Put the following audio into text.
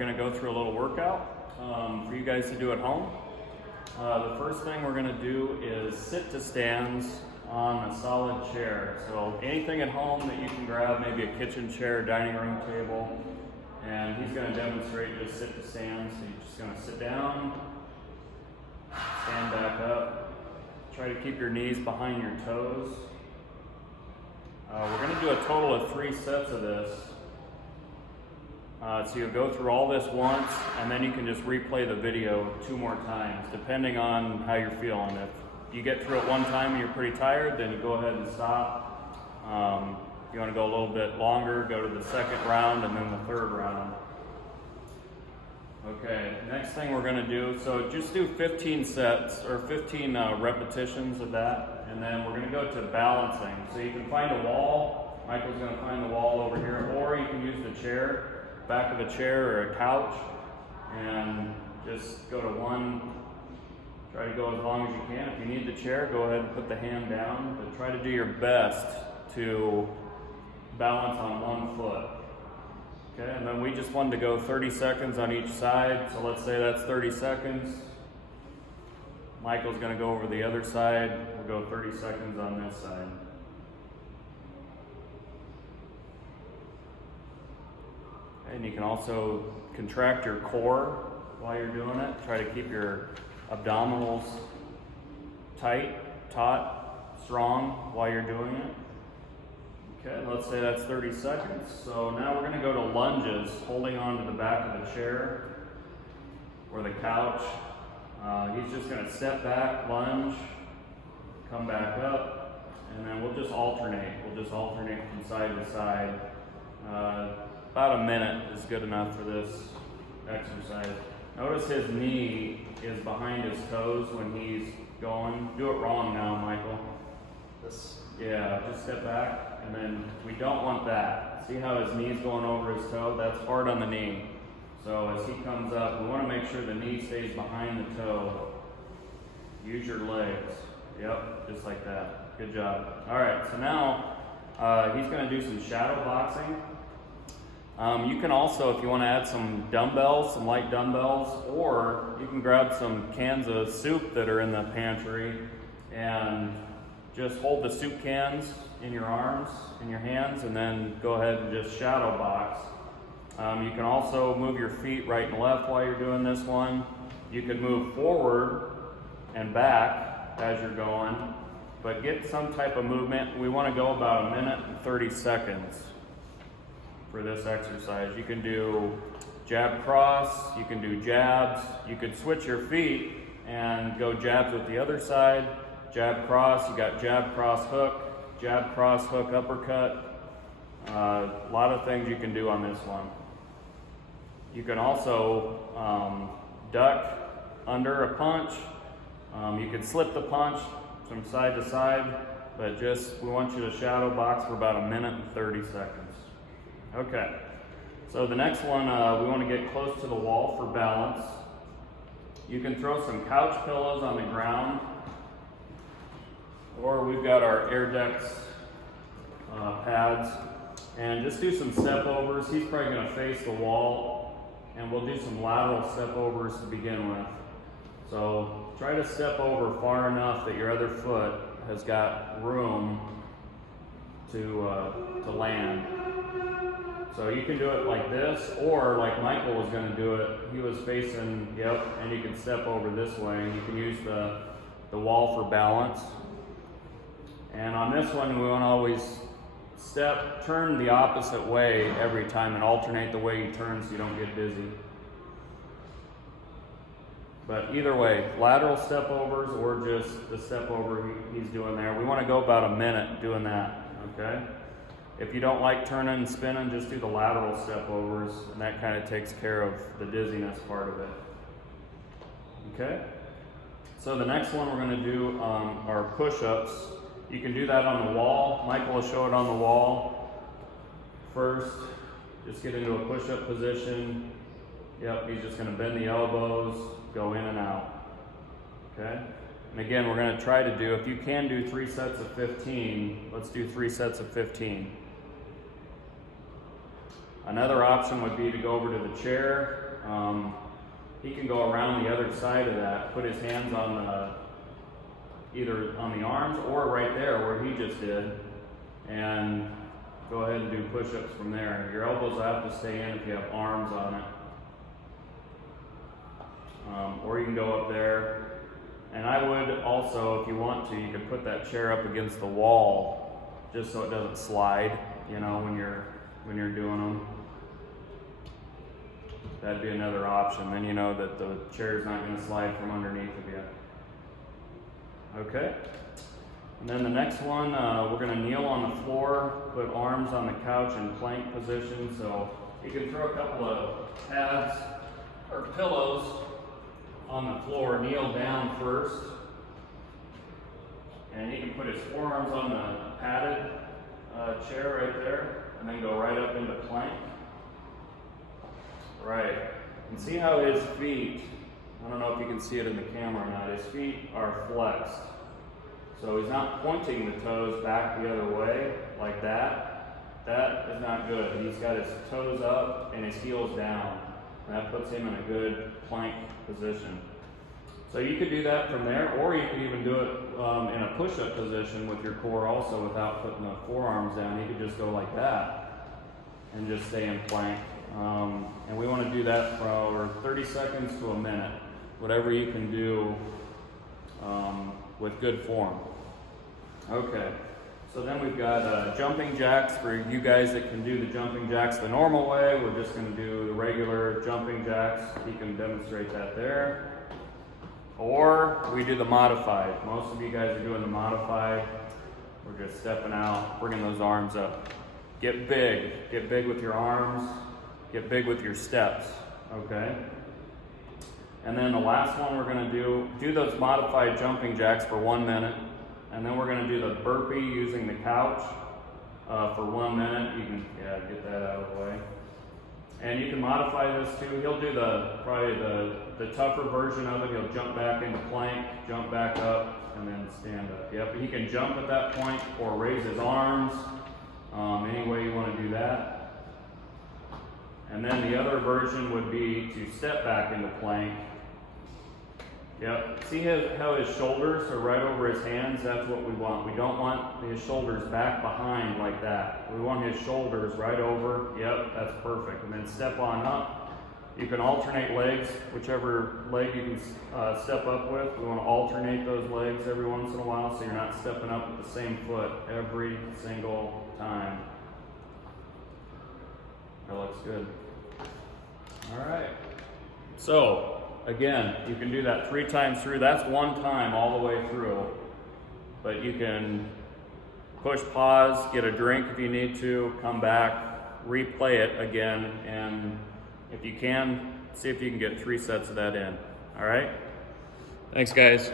going to go through a little workout for you guys to do at home. The first thing we're going to do is sit to stands on a solid chair. So anything at home that you can grab, maybe a kitchen chair, dining room table, and he's going to demonstrate just sit to stands. So you're just going to sit down, stand back up, try to keep your knees behind your toes. We're going to do a total of 3 sets of this. So you'll go through all this once, and then you can just replay the video 2 more times, depending on how you're feeling. If you get through it one time and you're pretty tired, then you go ahead and stop. If you want to go a little bit longer, go to the second round and then the third round. Okay, next thing we're going to do, so just do 15 sets or 15 repetitions of that, and then we're going to go to balancing. So you can find a wall. Michael's going to find the wall over here, or you can use the chair, back of a chair or a couch, and just go to one. Try to go as long as you can. If you need the chair, go ahead and put the hand down, but try to do your best to balance on one foot. Okay, and then we just wanted to go 30 seconds on each side, so let's say that's 30 seconds. Michael's going to go over the other side. We'll go 30 seconds on this side. And you can also contract your core while you're doing it. Try to keep your abdominals tight, taut, strong while you're doing it. Okay, let's say that's 30 seconds. So now we're going to go to lunges, holding on to the back of the chair or the couch. He's just going to step back, lunge, come back up, and then we'll just alternate. We'll just alternate from side to side. About a minute is good enough for this exercise. Notice his knee is behind his toes when he's going. Do it wrong now, Michael. Yeah, just step back, and then we don't want that. See how his knee's going over his toe? That's hard on the knee. So as he comes up, we want to make sure the knee stays behind the toe. Use your legs. Yep, just like that. Good job. All right, so now he's going to do some shadow boxing. You can also, if you want to add some dumbbells, some light dumbbells, or you can grab some cans of soup that are in the pantry and just hold the soup cans in your arms, in your hands, and then go ahead and just shadow box. You can also move your feet right and left while you're doing this one. You can move forward and back as you're going, but get some type of movement. We want to go about 1 minute and 30 seconds for this exercise. You can do jab cross, you can do jabs, you could switch your feet and go jabs with the other side, jab cross, you got jab cross hook, jab cross hook uppercut. A lot of things you can do on this one. You can also duck under a punch. You can slip the punch from side to side, but just we want you to shadow box for about 1 minute and 30 seconds. Okay, so the next one, we want to get close to the wall for balance. You can throw some couch pillows on the ground, or we've got our AirDex pads, and just do some step overs. He's probably going to face the wall, and we'll do some lateral step overs to begin with. So try to step over far enough that your other foot has got room to land. So you can do it like this, or like Michael was going to do it. He was facing, yep, and you can step over this way, and you can use the wall for balance. And on this one, we want to always turn the opposite way every time and alternate the way you turn so you don't get dizzy. But either way, lateral step overs or just the step over he's doing there. We want to go about 1 minute doing that, okay? If you don't like turning and spinning, just do the lateral step overs, and that kind of takes care of the dizziness part of it. Okay? So the next one we're going to do are push-ups. You can do that on the wall. Michael will show it on the wall. First, just get into a push-up position. Yep, he's just going to bend the elbows, go in and out. Okay? And again, we're going to try to do, if you can do 3 sets of 15, let's do 3 sets of 15. Another option would be to go over to the chair He can go around the other side of that, put his hands on either on the arms or right there where he just did, and go ahead and do push-ups from there. Your elbows will have to stay in if you have arms on it. Or you can go up there. And I would also, if you want to, you could put that chair up against the wall just so it doesn't slide, you know, when you're doing them. That'd be another option. Then you know that the chair's not going to slide from underneath of you. Okay. And then the next one, we're going to kneel on the floor, put arms on the couch in plank position. So you can throw a couple of pads or pillows on the floor, kneel down first, and he can put his forearms on the padded chair right there, and then go right up into plank. Right, and see how his feet, I don't know if you can see it in the camera or not, his feet are flexed. So he's not pointing the toes back the other way like that. That is not good. He's got his toes up and his heels down. And that puts him in a good plank position. So you could do that from there, or you could even do it in a push-up position with your core also without putting the forearms down. You could just go like that and just stay in plank. And we want to do that for 30 seconds to a minute, whatever you can do with good form. Okay, so then we've got jumping jacks for you guys that can do the jumping jacks the normal way. We're just going to do the regular jumping jacks. You can demonstrate that there. Or we do the modified. Most of you guys are doing the modified. We're just stepping out, bringing those arms up. Get big with your arms, get big with your steps, okay? And then the last one we're gonna do those modified jumping jacks for 1 minute, and then we're gonna do the burpee using the couch for 1 minute. You can, get that out of the way. And you can modify this too. He'll do probably the tougher version of it. He'll jump back into plank, jump back up, and then stand up. Yep, he can jump at that point or raise his arms, any way you want to do that. And then the other version would be to step back into plank. Yep, see how his shoulders are right over his hands? That's what we want. We don't want his shoulders back behind like that. We want his shoulders right over. Yep, that's perfect. And then step on up. You can alternate legs, whichever leg you can step up with. We want to alternate those legs every once in a while so you're not stepping up with the same foot every single time. That looks good. All right. So, again, you can do that 3 times through. That's 1 time all the way through. But you can push pause, get a drink if you need to, come back, replay it again, and if you can, see if you can get 3 sets of that in. All right? Thanks, guys.